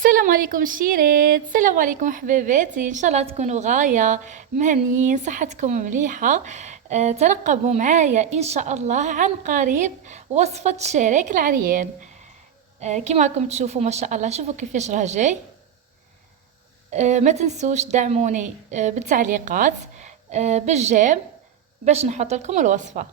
السلام عليكم شيرات، السلام عليكم حبيباتي. ان شاء الله تكونوا غايه مهنيين، صحتكم مليحه. ترقبوا معايا ان شاء الله عن قريب وصفه شريك العريان. كما راكم تشوفوا ما شاء الله، شوفوا كيفاش راه جاي. ما تنسوش دعموني بالتعليقات بالجيم باش نحط لكم الوصفه.